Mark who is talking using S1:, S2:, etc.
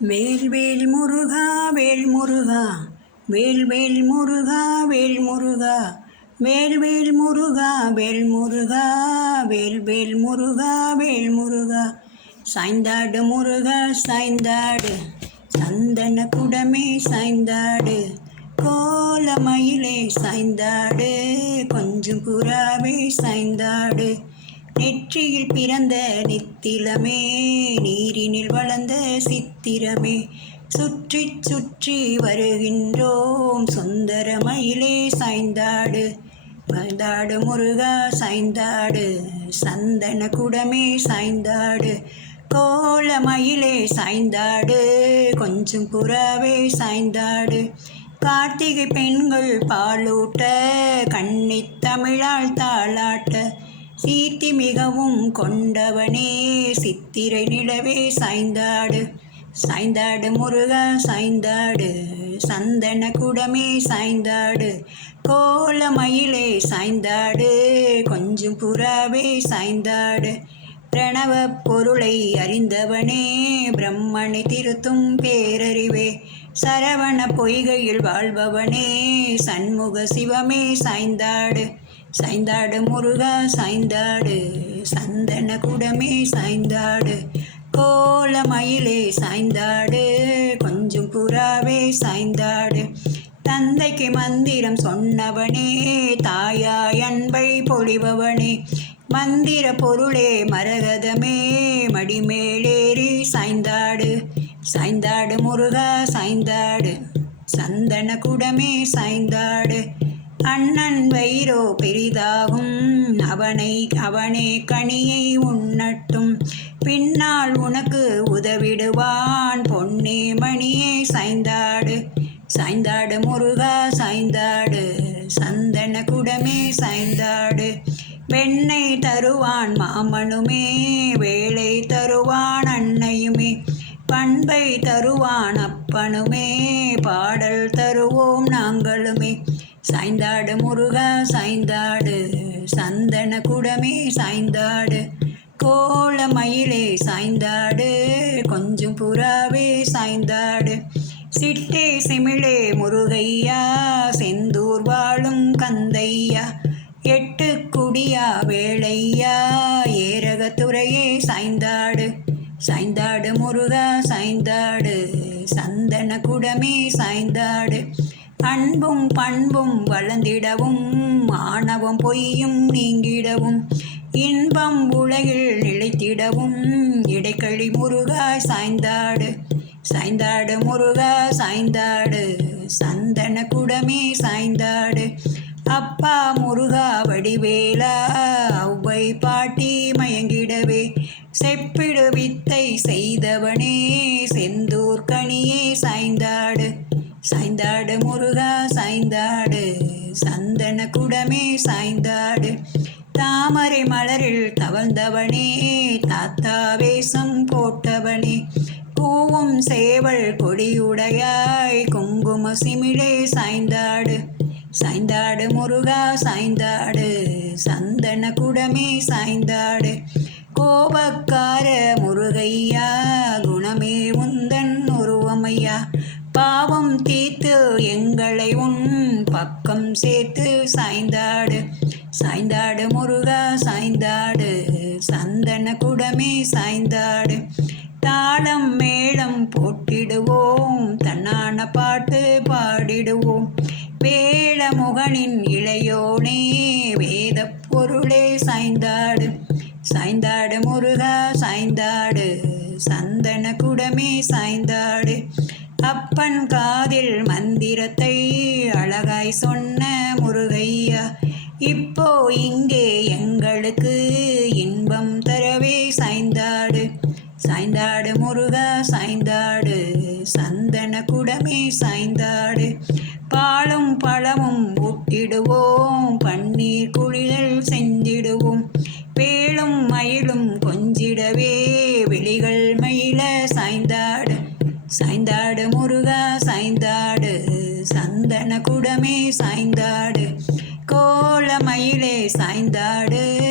S1: வேல்வேல் முருகா வேல் முருகா. வேல்வேல் முருகா வேல் முருகா. வேல்வேல் முருகா வேல் முருகா. வேல்வேல் முருகா வேல் முருகா. சாய்ந்தாடு முருகா சாய்ந்தாடு. சந்தன குடமே சாய்ந்தாடு. கோலமயிலே சாய்ந்தாடு. கொஞ்சம் புறாவே சாய்ந்தாடு. நெற்றியில் பிறந்த நித்திலமே நீரினில் வளர்ந்த சித்திரமே. சுற்றி சுற்றி வருகின்றோம் சுந்தர மயிலே சாய்ந்தாடு. சாய்ந்தாடு முருகா சாய்ந்தாடு. சந்தன குடமே சாய்ந்தாடு. கோல மயிலே சாய்ந்தாடு. கொஞ்சம் புறாவே சாய்ந்தாடு. கார்த்திகை பெண்கள் பாலூட்ட கண்ணி தமிழால் தாளாட்ட. சீர்த்தி மிகவும் கொண்டவனே சித்திரை நிலவே சாய்ந்தாடு. சாய்ந்தாடு முருகா சாய்ந்தாடு. சந்தன குடமே சாய்ந்தாடு. கோலமயிலே சாய்ந்தாடு. கொஞ்சம் புறாவே சாய்ந்தாடு. பிரணவ பொருளை அறிந்தவனே பிரம்மனை திருத்தும் பேரறிவே. சரவண பொய்கையில் வாழ்பவனே சண்முக சிவமே சாய்ந்தாடு. சாய்ந்தாடு முருகா சாய்ந்தாடு. சந்தன குடமே சாய்ந்தாடு. கோல மயிலே சாய்ந்தாடு. கொஞ்சம் புறாவே சாய்ந்தாடு. தந்தைக்கு மந்திரம் சொன்னவனே தாயா அன்பை பொழிபவனே. மந்திர பொருளே மரகதமே மடிமேலேறி சாய்ந்தாடு. சாய்ந்தாடு முருகா சாய்ந்தாடு. சந்தன குடமே சாய்ந்தாடு. அண்ணன் வயிறோ பெரிதாகும். அவனை அவனே கனியை உண்ணட்டும். பின்னால் உனக்கு உதவிடுவான். பொன்னே மணியே சாய்ந்தாடு சாய்ந்தாடு முருகா சாய்ந்தாடு சந்தன குடமே சாய்ந்தாடு பெண்ணை தருவான் மாமனுமே வேலை தருவான் அன்னையுமே. பண்பை தருவான் அப்பனுமே பாடல் தருவோம் நாங்களுமே. சாய்ந்தாடு முருகா சாய்ந்தாடு சந்தன குடமே சாய்ந்தாடு கோல மயிலே சாய்ந்தாடு கொஞ்சம் புறாவே சாய்ந்தாடு சிட்டே சிமிழே முருகையா செந்தூர் வாழும் கந்தையா எட்டு குடியா வேளையா ஏரகத்துறையே சாய்ந்தாடு சாய்ந்தாடு முருகா சாய்ந்தாடு சந்தன குடமே சாய்ந்தாடு அன்பும் பண்பும் வளர்ந்திடவும் ஆணவம் பொய்யும் நீங்கிடவும் இன்பம் உலகில் நிலைத்திடவும் இடைக்கழி முருகா சாய்ந்தாடு சாய்ந்தாடு முருகா சாய்ந்தாடு சந்தன குடமே சாய்ந்தாடு அப்பா முருகா வடிவேலா அவ்வை பாட்டி மயங்கிடவே செப்பிடு வித்தை செய்தவனே சாய்ந்தாடு தாமரை மலரில் தவழ்ந்தவனே தாத்தாவேசம் போட்டவனே. பூவும் சேவல் கொடியுடையாய் குங்கும சிமிழே சாய்ந்தாடு. சாய்ந்தாடு முருகா சாய்ந்தாடு. சந்தன குடமே சாய்ந்தாடு. கோபக்கார முருகையா குணமே உந்தன் உருவமையா. பாவம் தீர்த்து எங்களை உன் பக்கம் சேர்த்து சாய்ந்தாடு. சாய்ந்தாடு முருகா சாய்ந்தாடு. சந்தன குடமே சாய்ந்தாடு. தாளம் மேளம் போட்டிடுவோம். தன்னான பாட்டு பாடிடுவோம். வேளமுகனின் இளையோனே வேத பொருளே சாய்ந்தாடு. சாய்ந்தாடு முருகா சாய்ந்தாடு. சந்தன குடமே சாய்ந்தாடு. அப்பன் காதில் மந்திரத்தை அழகாய் சொன்ன முருகையா இப்போ இங்கே எங்களுக்கு இன்பம் தரவே சாய்ந்தாடு. சாய்ந்தாடு முருகா சாய்ந்தாடு. சந்தன குடமே சாய்ந்தாடு. பா மயிலே சாய்ந்தாடு.